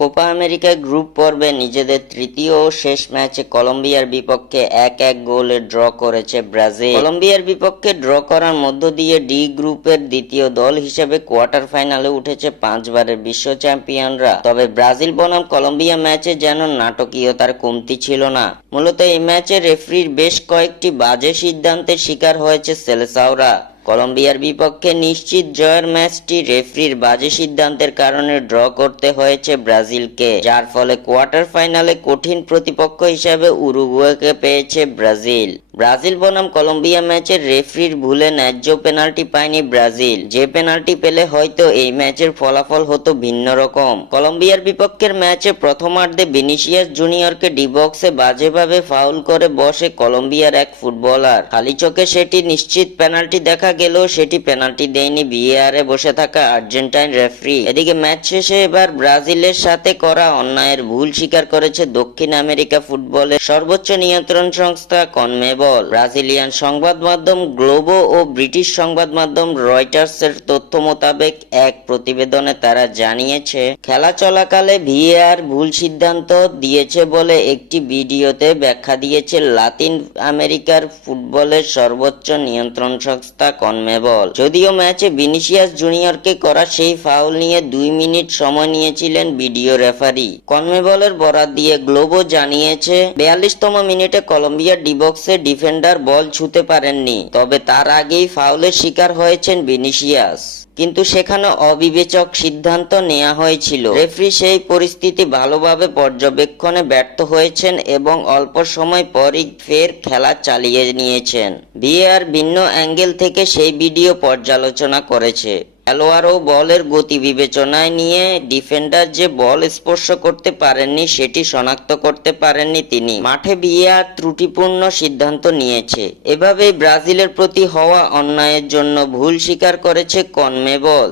Copa America group পর্বে নিজেদের তৃতীয় ও শেষ ম্যাচে কলম্বিয়ার বিপক্ষে 1-1 গোলে ড্র করেছে ব্রাজিল। কলম্বিয়ার বিপক্ষে ড্র করার মধ্য দিয়ে ডি গ্রুপের দ্বিতীয় দল হিসেবে কোয়ার্টার ফাইনালে উঠেছে 5 বারের বিশ্ব চ্যাম্পিয়নরা। তবে ব্রাজিল বনাম কলম্বিয়া ম্যাচে যেন নাটকীয়তার কমতি ছিল না। মূলত এই ম্যাচে রেফারির বেশ কয়েকটি বাজে সিদ্ধান্তের শিকার হয়েছে সেলেসাওরা। কলম্বিয়ার বিপক্ষে নিশ্চিত জয়ের ম্যাচটি রেফারির বাজে সিদ্ধান্তের কারণে ড্র করতে হয়েছে ব্রাজিলকে, যার ফলে কোয়ার্টার ফাইনালে কঠিন প্রতিপক্ষ হিসেবে উরুগুয়েকে পেয়েছে ব্রাজিল। ব্রাজিল বনাম কলম্বিয়া ম্যাচের রেফারির ভুলে ন্যায্য পেনাল্টি পায়নি ব্রাজিল, যে পেনাল্টি পেলে হয়তো এই ম্যাচের ফলাফল হতো ভিন্ন রকম। কলম্বিয়ার বিপক্ষের ম্যাচে প্রথমার্ধে ভিনিসিয়াস জুনিয়রকে ডি বক্সে বাজেভাবে ফাউল করে বসে কলম্বিয়ার এক ফুটবলার। খালি চোখে সেটি নিশ্চিত পেনাল্টি দেখা গেলেও সেটি পেনাল্টি দেয়নি ভিএআরে বসে থাকা আর্জেন্টাইন রেফারি। এদিকে ম্যাচ শেষে এবার ব্রাজিলের সাথে করা অন্যায়ের ভুল স্বীকার করেছে দক্ষিণ আমেরিকা ফুটবলের সর্বোচ্চ নিয়ন্ত্রণ সংস্থা কনমেবল। ব্রাজিলিয়ান সংবাদ মাধ্যম গ্লোবো ও ব্রিটিশ সংবাদ মাধ্যম রয়টার্সের তথ্য মোতাবেক এক প্রতিবেদনে তারা জানিয়েছে, খেলা চলাকালে ভিএআর ভুল সিদ্ধান্ত দিয়েছে বলে একটি ভিডিওতে ব্যাখ্যা দিয়েছে লাতিন আমেরিকার ফুটবলের সর্বোচ্চ নিয়ন্ত্রণ সংস্থা কনমেবল। যদিও ম্যাচে ভিনিসিয়াস জুনিয়রকে করা সেই ফাউল নিয়ে 2 মিনিট সময় নিয়েছিলেন ভিডিও রেফারি। কনমেবলের বরাত দিয়ে গ্লোবো জানিয়েছে, 42তম মিনিটে কলম্বিয়ার ডিবক্সে ডিফেন্ডার বল ছুঁতে পারেননি, তবে তার আগেই ফাউলের শিকার হয়েছেন ভিনিসিয়াস, কিন্তু সেখানে অবিবেচক সিদ্ধান্ত নেওয়া হয়েছিল। রেফারি সেই পরিস্থিতি ভালোভাবে পর্যবেক্ষণে ব্যর্থ হয়েছেন এবং অল্প সময় পরই ফের খেলা চালিয়ে নিয়েছেন। ভিএআর ভিন্ন অ্যাঙ্গেল থেকে সেই ভিডিও পর্যালোচনা করেছে। খেলোয়াড় ও বলের গতি বিবেচনায় নিয়ে ডিফেন্ডার যে বল স্পর্শ করতে পারেননি সেটি শনাক্ত করতে পারেননি তিনি। মাঠে ভিএআর ত্রুটিপূর্ণ সিদ্ধান্ত নিয়েছে। এভাবেই ব্রাজিলের প্রতি হওয়া অন্যায়ের জন্য ভুল স্বীকার করেছে কনমেবল।